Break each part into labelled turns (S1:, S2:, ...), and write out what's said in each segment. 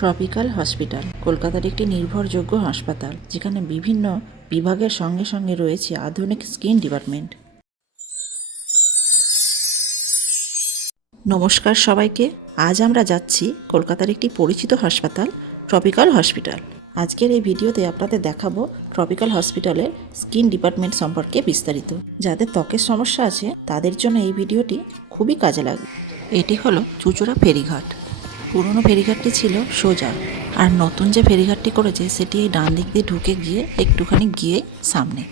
S1: Tropical hospital. কলকাতার একটি নির্ভরযোগ্য হাসপাতাল, যেখানে বিভিন্ন বিভাগের সঙ্গে সঙ্গে রয়েছে আধুনিক স্কিন ডিপার্টমেন্ট। নমস্কার সবাইকে। আজ আমরা যাচ্ছি কলকাতার একটি পরিচিত হাসপাতাল, ট্রপিক্যাল হসপিটাল। আজকের এই ভিডিওতে আপনাদের দেখাবো ট্রপিক্যাল হসপিটালের স্কিন ডিপার্টমেন্ট সম্পর্কে বিস্তারিত। যাদের ত্বকের সমস্যা আছে, তাদের জন্য এই ভিডিওটি খুবই কাজে লাগবে। এটি হলো চুচুড়া ফেরিঘাট। পুরনো ফেরিঘাটটি ছিল সোজা, আর নতুন যে ফেরিঘাটটি করেছে সেটি এই ডান দিক দিয়ে ঢুকে গিয়ে একটুখানি গিয়ে সামনে।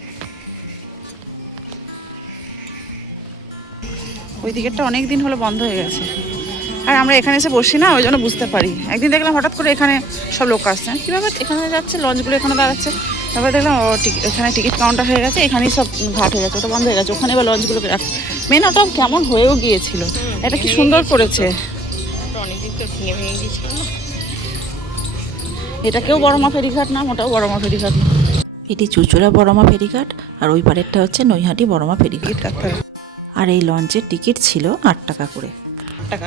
S2: ওই দিকেরটা অনেক দিন হলো বন্ধ হয়ে গেছে। আর আমরা এখানে এসে বসি না, ওই জন্য বুঝতে পারি। একদিন দেখলাম হঠাৎ করে এখানে সব লোক আসছে। কীভাবে এখানে যাচ্ছে? লঞ্চগুলো এখানে দাঁড়াচ্ছে। তারপরে দেখলাম এখানে টিকিট কাউন্টার হয়ে গেছে, এখানেই সব ঘাট হয়ে গেছে, ওটা বন্ধ হয়ে গেছে। ওখানে এবার লঞ্চগুলোকে রাখ মেন ওটা কেমন হয়েও গিয়েছিল। এটা কি সুন্দর করেছে।
S3: অনেকদিন তো ভেঙে ভেঙে গিয়েছিল না।
S2: এটাকেও বড় মা ফেরিঘাট নাম ওটাও বড় মা ফেরিঘাট। নাম
S1: এটি চুচুড়া বড়মা ফেরিঘাট আর ওই পারেরটা হচ্ছে নৈহাটি বড়মা ফেরিঘাট।
S2: হবে
S1: আর এই লঞ্চের টিকিট ছিল আট টাকা করে।
S2: টাকা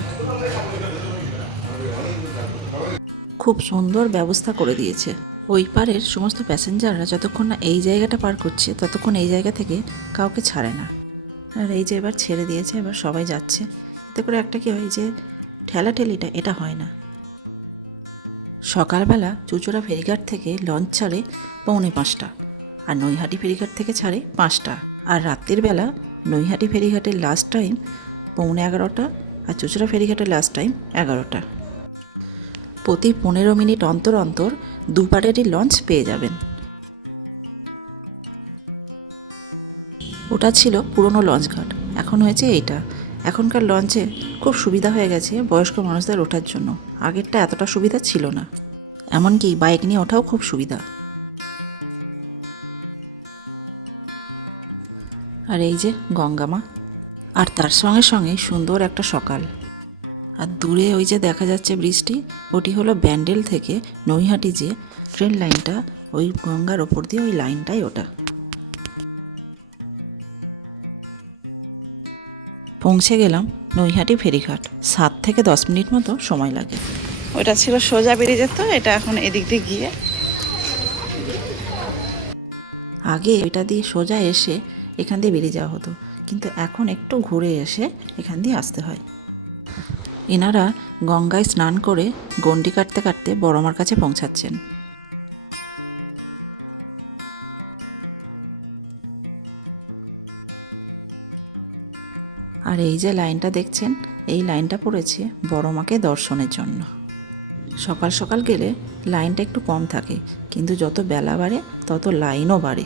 S1: খুব সুন্দর ব্যবস্থা করে দিয়েছে। ওই পারের সমস্ত প্যাসেঞ্জাররা যতক্ষণ না এই জায়গাটা পার করছে ততক্ষণ এই জায়গা থেকে কাউকে ছাড়ে না। আর এই যে এবার ছেড়ে দিয়েছে এবার সবাই যাচ্ছে। এতে করে একটা কি হয় যে ঠেলাঠেলিটা, এটা হয় না। সকালবেলা চুচুড়া ফেরিঘাট থেকে লঞ্চ ছাড়ে পৌনে পাঁচটা আর নৈহাটি ফেরিঘাট থেকে ছাড়ে পাঁচটা আর রাত্রির বেলা নৈহাটি ফেরিঘাটের লাস্ট টাইম পৌনে এগারোটা আর চুচুড়া ফেরিঘাটের লাস্ট টাইম এগারোটা। প্রতি পনেরো মিনিট অন্তর অন্তর দুপারেরই লঞ্চ পেয়ে যাবেন। ওটা ছিল পুরনো লঞ্চ ঘাট এখন হয়েছে এইটা। এখনকার লঞ্চে খুব সুবিধা হয়ে গেছে বয়স্ক মানুষদের ওঠার জন্য। আগেরটা এতটা সুবিধা ছিল না। এমনকি বাইক নিয়ে ওঠাও খুব সুবিধা। আর এই যে গঙ্গামা আর তার সঙ্গে সঙ্গে সুন্দর একটা সকাল। আর দূরে ওই যে দেখা যাচ্ছে বৃষ্টি, ওটি হলো ব্যান্ডেল থেকে নৈহাটি যে ট্রেন লাইনটা, ওই গঙ্গার ওপর দিয়ে ওই লাইনটাই ওটা। পৌঁছে গেলাম নৈহাটি ফেরিঘাট। সাত থেকে দশ মিনিট মতো সময় লাগে।
S2: ওটা ছিল সোজা বেরিয়ে যেত এটা এখন এদিক দিয়ে গিয়ে।
S1: আগে এটা দিয়ে সোজা এসে এখান দিয়ে বেরিয়ে যাওয়া হতো কিন্তু এখন একটু ঘুরে এসে এখান দিয়ে আসতে হয়। এনারা গঙ্গায় স্নান করে গন্ডি কাটতে কাটতে বড়মার কাছে পৌঁছাচ্ছেন। আর এই যে লাইনটা দেখছেন, এই লাইনটা পড়েছে বড়মাকে দর্শনের জন্য। সকাল সকাল গেলে লাইনটা একটু কম থাকে, কিন্তু যত বেলা বাড়ে, তত লাইনও বাড়ে।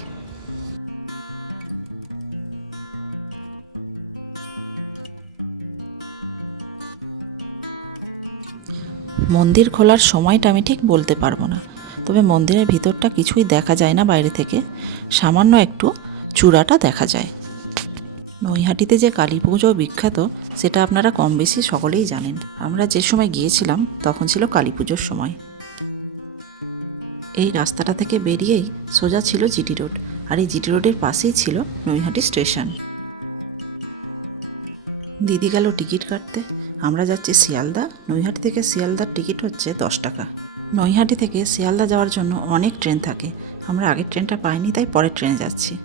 S1: মন্দির খোলার সময়টা আমি ঠিক বলতে পারব না, তবে মন্দিরের ভিতরটা কিছুই দেখা যায় না বাইরে থেকে, সামান্য একটু চূড়াটা দেখা যায়। নৈহাটিতে যে কালী পুজো বিখ্যাত, সেটা আপনারা কম বেশি সকলেই জানেন। আমরা যে সময় গিয়েছিলাম, তখন ছিল কালী পুজোর সময়। এই রাস্তাটা থেকে বেরিয়েই সোজা ছিল জিটি রোড, আর এই জিটি রোডের পাশেই ছিল নৈহাটি স্টেশন। দিদি গেল টিকিট কাটতে। আমরা যাচ্ছি শিয়ালদা। নৈহাটি থেকে শিয়ালদার টিকিট হচ্ছে দশ টাকা। নৈহাটি থেকে শিয়ালদা যাওয়ার জন্য অনেক ট্রেন থাকে। আমরা আগের ট্রেনটা পাইনি, তাই পরের ট্রেনে যাচ্ছি।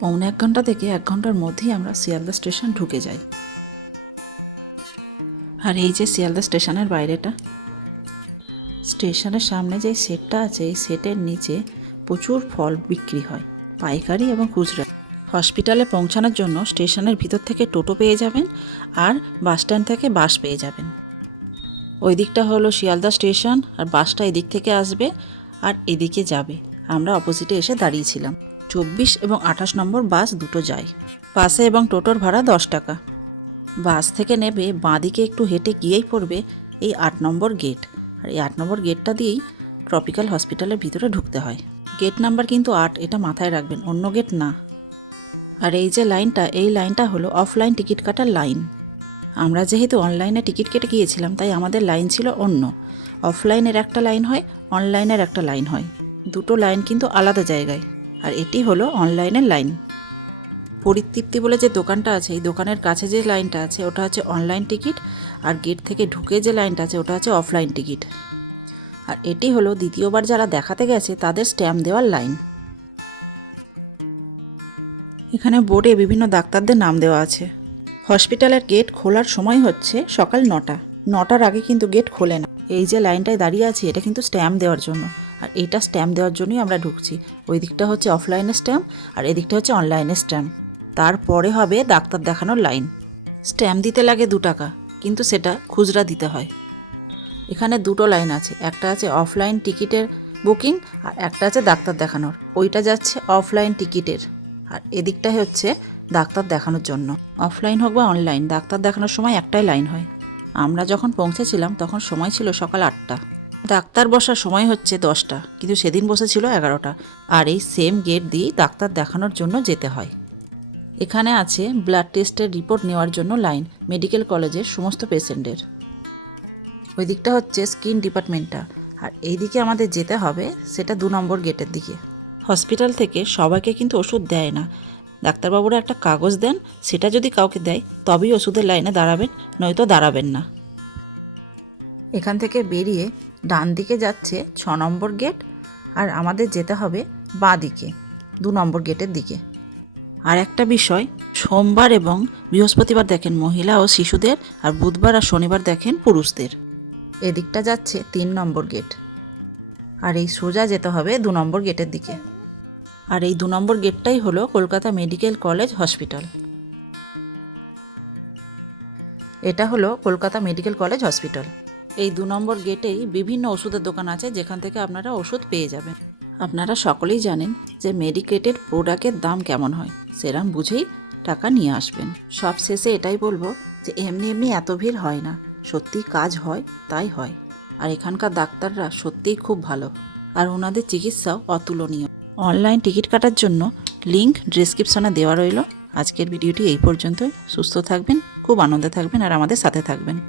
S1: পৌনে এক ঘণ্টা থেকে এক ঘণ্টার মধ্যেই আমরা শিয়ালদা স্টেশন ঢুকে যাই। আর এই যে শিয়ালদা স্টেশনের বাইরেটা, স্টেশনের সামনে যে সেটটা আছে, এই সেটের নিচে প্রচুর ফল বিক্রি হয়। পাইকারি এবং খুচরা। হসপিটালে পৌঁছানোর জন্য স্টেশনের ভিতর থেকে টোটো পেয়ে যাবেন আর বাস স্ট্যান্ড থেকে বাস পেয়ে যাবেন। ওই দিকটা হলো শিয়ালদা স্টেশন আর বাসটা এদিক থেকে আসবে আর এদিকে যাবে। আমরা অপোজিটে এসে দাঁড়িয়েছিলাম। চব্বিশ এবং আঠাশ নম্বর বাস দুটো যায়। বাসে এবং টোটোর ভাড়া দশ টাকা। বাস থেকে নেবে, বাঁদিকে একটু হেঁটে গিয়েই পড়বে এই আট নম্বর গেট। আর এই আট নম্বর গেটটা দিয়েই ট্রপিক্যাল হসপিটালের ভিতরে ঢুকতে হয়। গেট নাম্বার কিন্তু আট, এটা মাথায় রাখবেন, অন্য গেট না। আর এই যে লাইনটা, এই লাইনটা হলো অফলাইন টিকিট কাটার লাইন। আমরা যেহেতু অনলাইনে টিকিট কেটে গিয়েছিলাম, তাই আমাদের লাইন ছিল অন্য। অফলাইনের একটা লাইন হয়, অনলাইনের একটা লাইন হয়। দুটো লাইন কিন্তু আলাদা জায়গায়। আর এটি হলো অনলাইনের লাইন। পরিতৃপ্তি বলে যে দোকানটা আছে, এই দোকানের কাছে যে লাইনটা আছে, ওটা হচ্ছে অনলাইন টিকিট, আর গেট থেকে ঢুকে যে লাইনটা আছে, ওটা হচ্ছে অফলাইন টিকিট। আর এটি হলো দ্বিতীয়বার যারা দেখাতে গেছে, তাদের স্ট্যাম্প দেওয়ার লাইন। এখানে বোর্ডে বিভিন্ন ডাক্তারদের নাম দেওয়া আছে। হসপিটালের গেট খোলার সময় হচ্ছে সকাল নটা। নটার আগে কিন্তু গেট খোলে না। এই যে লাইনটায় দাঁড়িয়ে আছি, এটা কিন্তু স্ট্যাম্প দেওয়ার জন্য। আর এটা স্ট্যাম্প দেওয়ার জন্যই আমরা ঢুকছি। ওই দিকটা হচ্ছে অফলাইনের স্ট্যাম্প আর এদিকটা হচ্ছে অনলাইনের স্ট্যাম্প তারপরে হবে ডাক্তার দেখানোর লাইন স্ট্যাম্প দিতে লাগে দু টাকা, কিন্তু সেটা খুচরা দিতে হয়। এখানে দুটো লাইন আছে, একটা আছে অফলাইন টিকিটের বুকিং আর একটা আছে ডাক্তার দেখানোর। ওইটা যাচ্ছে অফলাইন টিকিটের। আর এদিকটা হচ্ছে ডাক্তার দেখানোর জন্য। অফলাইন হোক বা অনলাইন ডাক্তার দেখানোর সময় একটাই লাইন হয়। আমরা যখন পৌঁছেছিলাম, তখন সময় ছিল সকাল আটটা। ডাক্তার বসার সময় হচ্ছে দশটা, কিন্তু সেদিন বসেছিল এগারোটা। আর এই সেম গেট দিয়েই ডাক্তার দেখানোর জন্য যেতে হয়। এখানে আছে ব্লাড টেস্টের রিপোর্ট নেওয়ার জন্য লাইন মেডিকেল কলেজের সমস্ত পেশেন্টের ওই দিকটা হচ্ছে স্কিন ডিপার্টমেন্টটা আর এই দিকে আমাদের যেতে হবে, সেটা দু নম্বর গেটের দিকে। হসপিটাল থেকে সবাইকে কিন্তু ওষুধ দেয় না। ডাক্তারবাবুরা একটা কাগজ দেন, সেটা যদি কাউকে দেয়, তবেই ওষুধের লাইনে দাঁড়াবেন, নয়তো দাঁড়াবেন না। এখান থেকে বেরিয়ে ডান দিকে যাচ্ছে ছ নম্বর গেট আর আমাদের যেতে হবে বাঁ দিকে, দু নম্বর গেটের দিকে। আর একটা বিষয়, সোমবার এবং বৃহস্পতিবার দেখেন মহিলা ও শিশুদের আর বুধবার আর শনিবার দেখেন পুরুষদের। এদিকটা যাচ্ছে তিন নম্বর গেট। আর এই সোজা যেতে হবে দু নম্বর গেটের দিকে। আর এই দু নম্বর গেটটাই হলো কলকাতা মেডিকেল কলেজ হসপিটাল। এটা হলো কলকাতা মেডিকেল কলেজ হসপিটাল। এই দু নম্বর গেটেই বিভিন্ন ওষুধের দোকান আছে, যেখান থেকে আপনারা ওষুধ পেয়ে যাবেন। আপনারা সকলেই জানেন যে মেডিকেটেড প্রোডাক্টের দাম কেমন হয়। সেরাম বুঝেই টাকা নিয়ে আসবেন। সব শেষে এটাই বলব যে এমনি এমনি এত ভিড় হয় না। সত্যি কাজ হয়, তাই হয়। আর এখানকার ডাক্তাররা সত্যিই খুব ভালো। আর ওনাদের চিকিৎসাও অতুলনীয়। অনলাইন টিকিট কাটার জন্য লিংক ডিসক্রিপশনে দেওয়া রইল। আজকের ভিডিওটি এই পর্যন্তই। সুস্থ থাকবেন, খুব আনন্দে থাকবেন, আর আমাদের সাথে থাকবেন।